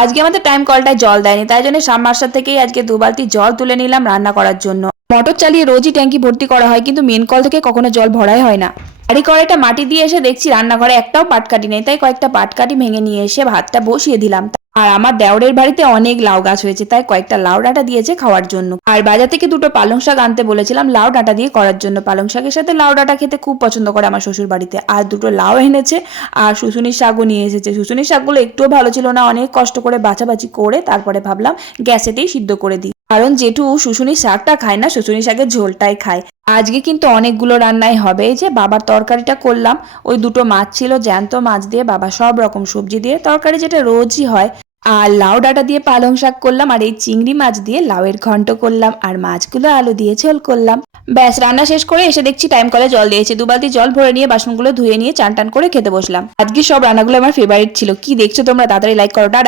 আজকে আমাদের টাইম কলটায় জল দেয়নি, তাই জন্য সাবমার্সাল থেকেই আজকে 2 বালতি জল তুলে নিলাম রান্না করার জন্য। মোটর চালিয়ে রোজই ট্যাঙ্কি ভর্তি করা হয়, কিন্তু মেন কল থেকে কখনো জল ভরাই হয় না। বাড়ি কড়াইটা মাটি দিয়ে এসে দেখছি রান্নাঘরে একটাও পাটকাঠি নেই, তাই কয়েকটা পাটকাঠি ভেঙে নিয়ে এসে ভাতটা বসিয়ে দিলাম। আর আমার দেওরের বাড়িতে অনেক লাউ গাছ হয়েছে, তাই কয়েকটা লাউ ডাঁটা দিয়েছে খাওয়ার জন্য। আর বাজার থেকে 2টো পালং শাক আনতে বলেছিলাম লাউ ডাঁটা দিয়ে করার জন্য। পালং শাকের সাথে লাউ ডাঁটা খেতে খুব পছন্দ করে আমার শ্বশুর বাড়িতে। আর 2টো লাউ এনেছে, আর শুশুনির শাকও নিয়ে এসেছে। শুশুনির শাকগুলো একটুও ভালো ছিল না, অনেক কষ্ট করে বাছাবাছি করে তারপরে ভাবলাম গ্যাসেতেই সিদ্ধ করে দিই, কারণ জেঠু শুশুনির শাকটা খায় না, শুশুনির শাকের ঝোলটাই খায়। আজকে কিন্তু অনেকগুলো রান্নাই হবে। এই যে বাবার তরকারিটা করলাম, ওই 2টো মাছ ছিল জ্যান্ত মাছ দিয়ে, বাবা সব রকম সবজি দিয়ে তরকারি যেটা রোজই হয়। আর লাউ ডাঁটা দিয়ে পালং শাক করলাম, আর এই চিংড়ি মাছ দিয়ে লাউয়ের ঘন্ট করলাম, আর মাছগুলো আলু দিয়ে ঝোল করলাম। ব্যাস, রান্না শেষ করে এসে দেখছি টাইম কলে জল দিয়েছে। 2 বালতি জল ভরে নিয়ে বাসনগুলো ধুয়ে নিয়ে চান টান করে খেতে বসলাম। আজকে সব রান্নাগুলো আমার ফেভারিট ছিল। কি দেখছো তোমরা? তাড়াতাড়ি লাইক করো। টাটা।